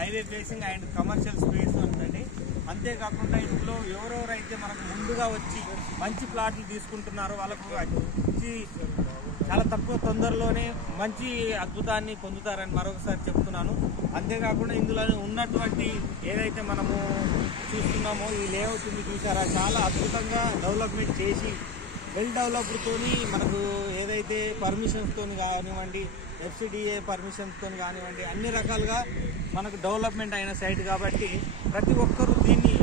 Highway facing and commercial space ఉందండి. అంతేకాకుండా ఇందులో ఎవరెవరైతే మనకు ముందుగా వచ్చి మంచి ప్లాట్లు తీసుకుంటున్నారో వాళ్ళకు చాలా తక్కువ తొందరలోనే మంచి అద్భుతాన్ని పొందుతారని మరొకసారి చెప్తున్నాను. అంతేకాకుండా ఇందులో ఉన్నటువంటి ఏదైతే మనము చూస్తున్నామో ఈ లేఅవుట్ ఉంది చూసారా, చాలా అద్భుతంగా డెవలప్మెంట్ చేసి వెల్ డెవలప్డ్తోని మనకు ఏదైతే పర్మిషన్స్తో కానివ్వండి, FCDA పర్మిషన్స్తో కానివ్వండి, అన్ని రకాలుగా మనకు డెవలప్మెంట్ అయిన సైట్ కాబట్టి ప్రతి ఒక్కరూ దీన్ని